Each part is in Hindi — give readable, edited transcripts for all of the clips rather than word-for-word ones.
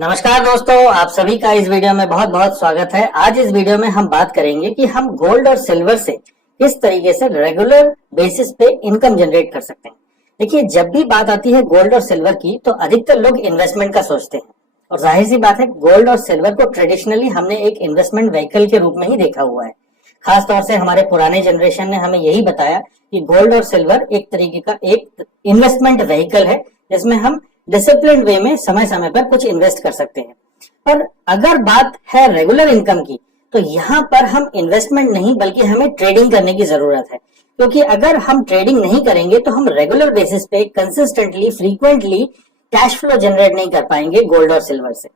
नमस्कार दोस्तों, आप सभी का इस वीडियो में बहुत बहुत स्वागत है। आज इस वीडियो में हम बात करेंगे कि हम गोल्ड और सिल्वर से किस तरीके से रेगुलर बेसिस पे इनकम जनरेट कर सकते हैं। देखिए, जब भी बात आती है गोल्ड और सिल्वर की तो अधिकतर लोग इन्वेस्टमेंट का सोचते हैं और जाहिर सी बात है गोल्ड और सिल्वर को ट्रेडिशनली हमने एक इन्वेस्टमेंट व्हीकल के रूप में ही देखा हुआ है। खास तौर से हमारे पुराने जनरेशन ने हमें यही बताया कि गोल्ड और सिल्वर एक तरीके का एक इन्वेस्टमेंट व्हीकल है जिसमें हम डिसिप्लिन वे में समय समय पर कुछ इन्वेस्ट कर सकते हैं। पर अगर बात है रेगुलर इनकम की तो यहाँ पर हम इन्वेस्टमेंट नहीं बल्कि हमें ट्रेडिंग करने की जरूरत है, क्योंकि अगर हम ट्रेडिंग नहीं करेंगे तो हम रेगुलर बेसिस पे consistently frequently cash flow generate नहीं कर पाएंगे गोल्ड और सिल्वर से।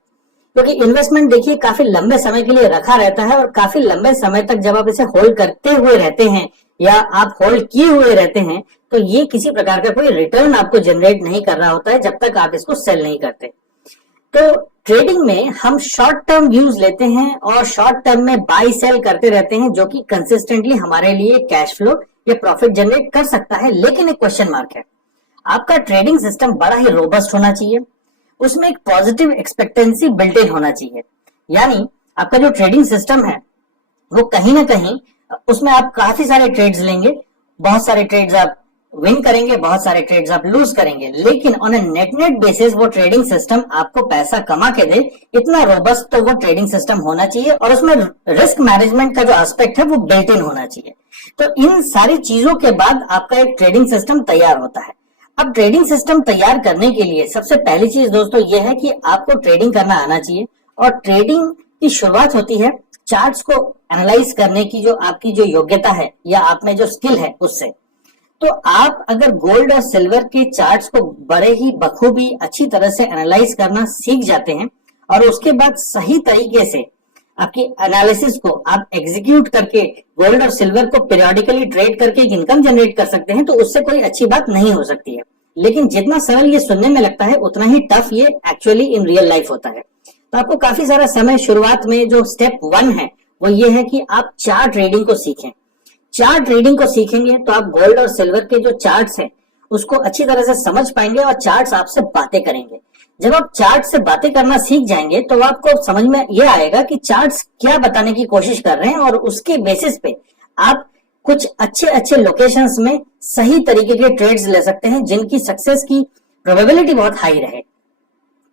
क्योंकि इन्वेस्टमेंट देखिए काफी लंबे समय के लिए रखा रहता है और काफी लंबे समय तक जब आप इसे होल्ड करते हुए रहते हैं या आप होल्ड किए हुए रहते हैं तो ये किसी प्रकार का कोई रिटर्न आपको जनरेट नहीं कर रहा होता है जब तक आप इसको सेल नहीं करते। तो ट्रेडिंग में हम शॉर्ट टर्म व्यूज लेते हैं और शॉर्ट टर्म में बाई सेल करते रहते हैं, जो कि कंसिस्टेंटली हमारे लिए कैश फ्लो या प्रॉफिट जनरेट कर सकता है। लेकिन एक क्वेश्चन मार्क है, आपका ट्रेडिंग सिस्टम बड़ा ही रोबस्ट होना चाहिए, उसमें एक पॉजिटिव एक्सपेक्टेंसी बिल्ट इन होना चाहिए। यानी आपका जो ट्रेडिंग सिस्टम है वो कहीं ना कहीं उसमें आप काफी सारे ट्रेड्स लेंगे, बहुत सारे ट्रेड्स आप विन करेंगे, बहुत सारे ट्रेड्स आप लूज करेंगे, लेकिन ऑन ए नेट बेसिस वो ट्रेडिंग सिस्टम आपको पैसा कमा के दे, इतना रोबस्ट तो वो ट्रेडिंग सिस्टम होना चाहिए और उसमें रिस्क मैनेजमेंट का जो एस्पेक्ट है वो बिल्ट इन होना चाहिए। तो इन सारी चीजों के बाद आपका एक ट्रेडिंग सिस्टम तैयार होता है। अब ट्रेडिंग सिस्टम तैयार करने के लिए सबसे पहली चीज दोस्तों ये है कि आपको ट्रेडिंग करना आना चाहिए और ट्रेडिंग की शुरुआत होती है चार्ट्स को एनालाइज करने की, जो आपकी जो योग्यता है या आप में जो स्किल है उससे। तो आप अगर गोल्ड और सिल्वर के चार्ट्स को बड़े ही बखूबी अच्छी तरह से एनालाइज करना सीख जाते हैं और उसके बाद सही तरीके से आपकी एनालिसिस को आप एग्जीक्यूट करके गोल्ड और सिल्वर को पीरियोडिकली ट्रेड करके एक इनकम जनरेट कर सकते हैं, तो उससे कोई अच्छी बात नहीं हो सकती है। लेकिन जितना सरल ये सुनने में लगता है उतना ही टफ ये एक्चुअली इन रियल लाइफ होता है। तो आपको काफी सारा समय शुरुआत में जो स्टेप 1 है वो ये है कि आप चार्ट ट्रेडिंग को सीखें। चार्ट ट्रेडिंग को सीखेंगे तो आप गोल्ड और सिल्वर के जो चार्ट्स हैं उसको अच्छी तरह से समझ पाएंगे और चार्ट्स आपसे बातें करेंगे। जब आप चार्ट से बातें करना सीख जाएंगे तो आपको समझ में ये आएगा कि चार्ट्स क्या बताने की कोशिश कर रहे हैं और उसके बेसिस पे आप कुछ अच्छे अच्छे लोकेशंस में सही तरीके के ट्रेड्स ले सकते हैं जिनकी सक्सेस की प्रोबेबिलिटी बहुत हाई रहे।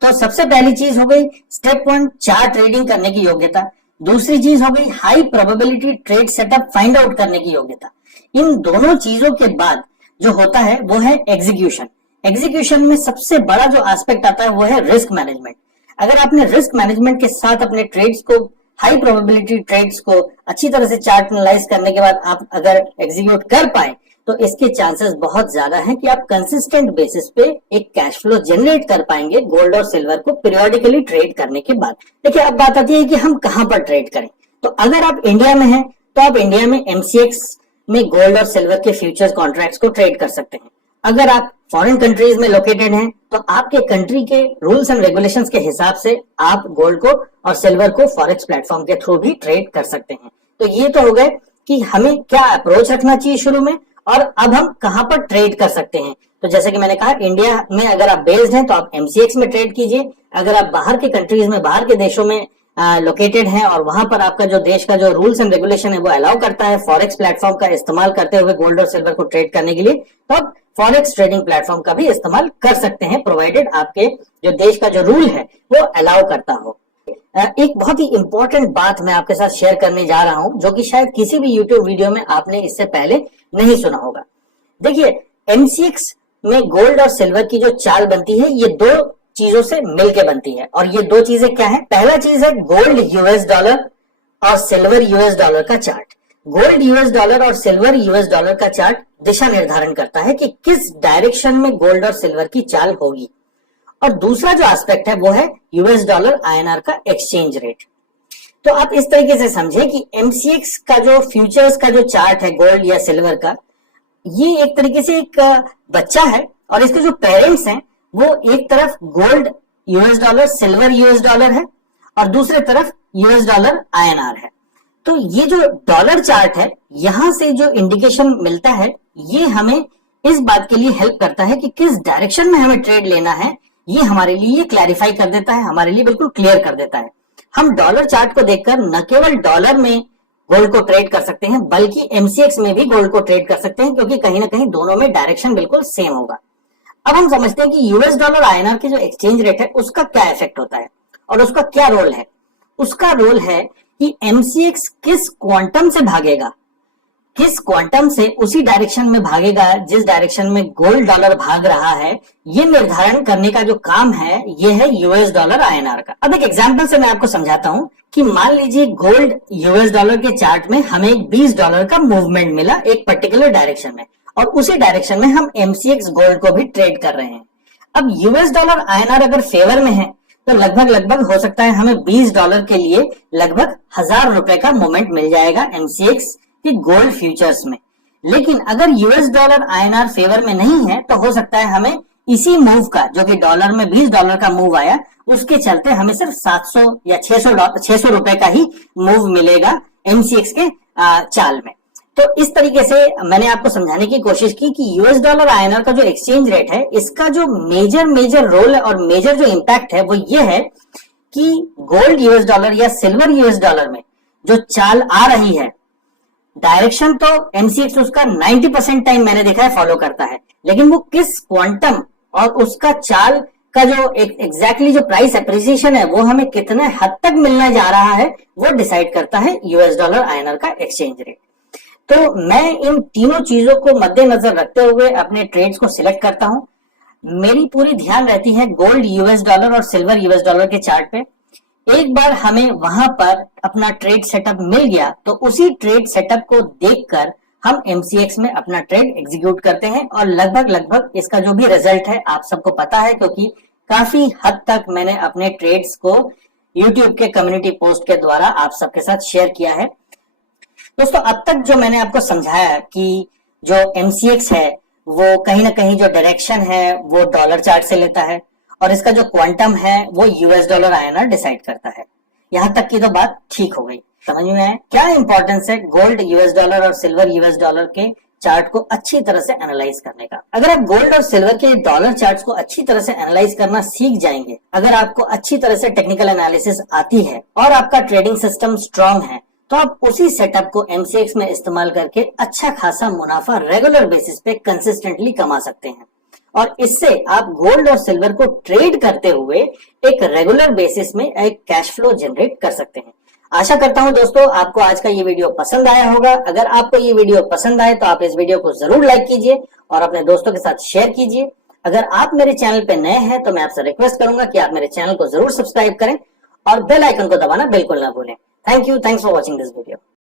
तो सबसे पहली चीज हो गई स्टेप 1 चार्ट ट्रेडिंग करने की योग्यता। दूसरी चीज हो गई high probability trade setup find out करने की योग्यता। इन दोनों चीजों के बाद जो होता है वो है एग्जीक्यूशन। एग्जीक्यूशन में सबसे बड़ा जो एस्पेक्ट आता है वो है रिस्क मैनेजमेंट। अगर आपने रिस्क मैनेजमेंट के साथ अपने ट्रेड्स को, हाई प्रोबेबिलिटी ट्रेड्स को अच्छी तरह से चार्ट एनालाइज करने के बाद आप अगर एग्जीक्यूट कर पाए तो इसके चांसेस बहुत ज्यादा हैं कि आप कंसिस्टेंट बेसिस पे एक कैश फ्लो जनरेट कर पाएंगे गोल्ड और सिल्वर को पीरियोडिकली ट्रेड करने के बाद। देखिए, अब बात आती है कि हम कहां पर ट्रेड करें। तो अगर आप इंडिया में हैं तो आप इंडिया में एमसीएक्स में गोल्ड और सिल्वर के फ्यूचर्स कॉन्ट्रैक्ट्स को ट्रेड कर सकते हैं। अगर आप फॉरेन कंट्रीज में लोकेटेड हैं तो आपके कंट्री के रूल्स एंड रेगुलेशंस के हिसाब से आप गोल्ड को और सिल्वर को फॉरेक्स प्लेटफॉर्म के थ्रू भी ट्रेड कर सकते हैं। तो ये तो हो गए कि हमें क्या अप्रोच रखना चाहिए शुरू में और अब हम कहां पर ट्रेड कर सकते हैं। तो जैसे कि मैंने कहा, इंडिया में अगर आप बेस्ड हैं तो आप एमसीएक्स में ट्रेड कीजिए। अगर आप बाहर के कंट्रीज में, बाहर के देशों में लोकेटेड हैं और वहां पर आपका जो देश का जो रूल्स एंड रेगुलेशन है वो अलाउ करता है फॉरेक्स प्लेटफॉर्म का इस्तेमाल करते हुए गोल्ड और सिल्वर को ट्रेड करने के लिए, तो आप फॉरेक्स ट्रेडिंग प्लेटफॉर्म का भी इस्तेमाल कर सकते हैं, प्रोवाइडेड आपके जो देश का जो रूल है वो अलाउ करता हो। एक बहुत ही इंपॉर्टेंट बात मैं आपके साथ शेयर करने जा रहा हूं जो कि शायद किसी भी यूट्यूब वीडियो में आपने इससे पहले नहीं सुना होगा। देखिए, एमसीएक्स में गोल्ड और सिल्वर की जो चाल बनती है ये दो चीजों से मिलके बनती है और ये दो चीजें क्या है। पहला चीज है गोल्ड यूएस डॉलर और सिल्वर यूएस डॉलर का चार्ट। गोल्ड यूएस डॉलर और सिल्वर यूएस डॉलर का चार्ट दिशा निर्धारण करता है कि किस डायरेक्शन में गोल्ड और सिल्वर की चाल होगी। और दूसरा जो एस्पेक्ट है वो है यूएस डॉलर आईएनआर का एक्सचेंज रेट। तो आप इस तरीके से समझे कि एमसीएक्स का जो फ्यूचर्स का जो चार्ट है गोल्ड या सिल्वर का, ये एक तरीके से एक बच्चा है और इसके जो पेरेंट्स हैं वो एक तरफ gold US dollar, silver US dollar है और दूसरे तरफ यूएस डॉलर आईएनआर है। तो ये जो डॉलर चार्ट है, यहां से जो इंडिकेशन मिलता है ये हमें इस बात के लिए हेल्प करता है कि किस डायरेक्शन में हमें ट्रेड लेना है ये हमारे लिए क्लैरिफाई कर देता है, हमारे लिए बिल्कुल क्लियर कर देता है। हम डॉलर चार्ट को देखकर न केवल डॉलर में गोल्ड को ट्रेड कर सकते हैं बल्कि एमसीएक्स में भी गोल्ड को ट्रेड कर सकते हैं, क्योंकि कहीं ना कहीं दोनों में डायरेक्शन बिल्कुल सेम होगा। अब हम समझते हैं कि यूएस डॉलर आईएनआर की जो एक्सचेंज रेट है उसका क्या इफेक्ट होता है और उसका क्या रोल है। उसका रोल है कि एमसीएक्स किस क्वांटम से भागेगा, किस क्वांटम से उसी डायरेक्शन में भागेगा जिस डायरेक्शन में गोल्ड डॉलर भाग रहा है, ये निर्धारण करने का जो काम है ये है यूएस डॉलर आईएनआर का। अब एक एग्जांपल से मैं आपको समझाता हूं कि मान लीजिए गोल्ड यूएस डॉलर के चार्ट में हमें $20 का मूवमेंट मिला एक पर्टिकुलर डायरेक्शन में, और उसी डायरेक्शन में हम एमसीएक्स गोल्ड को भी ट्रेड कर रहे हैं। अब यूएस डॉलर आईएनआर अगर फेवर में है तो लगभग हो सकता है हमें $20 के लिए लगभग 1000 रुपए का मूवमेंट मिल जाएगा एमसीएक्स कि गोल्ड फ्यूचर्स में। लेकिन अगर यूएस डॉलर आईएनआर फेवर में नहीं है तो हो सकता है हमें इसी मूव का, जो कि डॉलर में $20 का मूव आया, उसके चलते हमें सिर्फ 700 या 600 रुपए का ही मूव मिलेगा एमसीएक्स के चाल में। तो इस तरीके से मैंने आपको समझाने की कोशिश की कि यूएस डॉलर आईएनआर का जो एक्सचेंज रेट है इसका जो मेजर रोल है और मेजर जो इंपैक्ट है वो ये है कि गोल्ड यूएस डॉलर या सिल्वर यूएस डॉलर में जो चाल आ रही है, डायरेक्शन तो एमसीएक्स उसका 90% टाइम मैंने देखा है फॉलो करता है, लेकिन वो किस क्वांटम और उसका चाल का जो एग्जैक्टली जो प्राइस एप्रिसिएशन है वो हमें कितने हद तक मिलने जा रहा है वो डिसाइड करता है यूएस डॉलर आईएनआर का एक्सचेंज रेट। तो मैं इन तीनों चीजों को मद्देनजर रखते हुए अपने ट्रेड्स को सिलेक्ट करता हूं। मेरी पूरी ध्यान रहती है गोल्ड यूएस डॉलर और सिल्वर यूएस डॉलर के चार्ट पे। एक बार हमें वहां पर अपना ट्रेड सेटअप मिल गया तो उसी ट्रेड सेटअप को देखकर हम एमसीएक्स में अपना ट्रेड एग्जीक्यूट करते हैं, और लगभग इसका जो भी रिजल्ट है आप सबको पता है, क्योंकि काफी हद तक मैंने अपने ट्रेड्स को यूट्यूब के कम्युनिटी पोस्ट के द्वारा आप सबके साथ शेयर किया है। दोस्तों, अब तक जो मैंने आपको समझाया कि जो एमसीएक्स है वो कहीं ना कहीं जो डायरेक्शन है वो डॉलर चार्ट से लेता है और इसका जो क्वांटम है वो यूएस डॉलर आईएनआर डिसाइड करता है। यहां तक की तो बात ठीक हो गई, समझ में आया क्या इंपॉर्टेंस है गोल्ड यूएस डॉलर और सिल्वर यूएस डॉलर के चार्ट को अच्छी तरह से एनालाइज करने का। अगर आप गोल्ड और सिल्वर के डॉलर चार्ट्स को अच्छी तरह से एनालाइज करना सीख जाएंगे, अगर आपको अच्छी तरह से टेक्निकल एनालिसिस आती है और आपका ट्रेडिंग सिस्टम स्ट्रांग है, तो आप उसी सेटअप को एमसीएक्स में इस्तेमाल करके अच्छा खासा मुनाफा रेगुलर बेसिस पे कंसिस्टेंटली कमा सकते हैं, और इससे आप गोल्ड और सिल्वर को ट्रेड करते हुए एक रेगुलर बेसिस में एक कैश फ्लो जनरेट कर सकते हैं। आशा करता हूं दोस्तों आपको आज का ये वीडियो पसंद आया होगा। अगर आपको ये वीडियो पसंद आए तो आप इस वीडियो को जरूर लाइक कीजिए और अपने दोस्तों के साथ शेयर कीजिए। अगर आप मेरे चैनल पे नए हैं तो मैं आपसे रिक्वेस्ट करूंगा कि आप मेरे चैनल को जरूर सब्सक्राइब करें और बेल आइकन को दबाना बिल्कुल ना भूलें। Thank you, thanks for watching this video.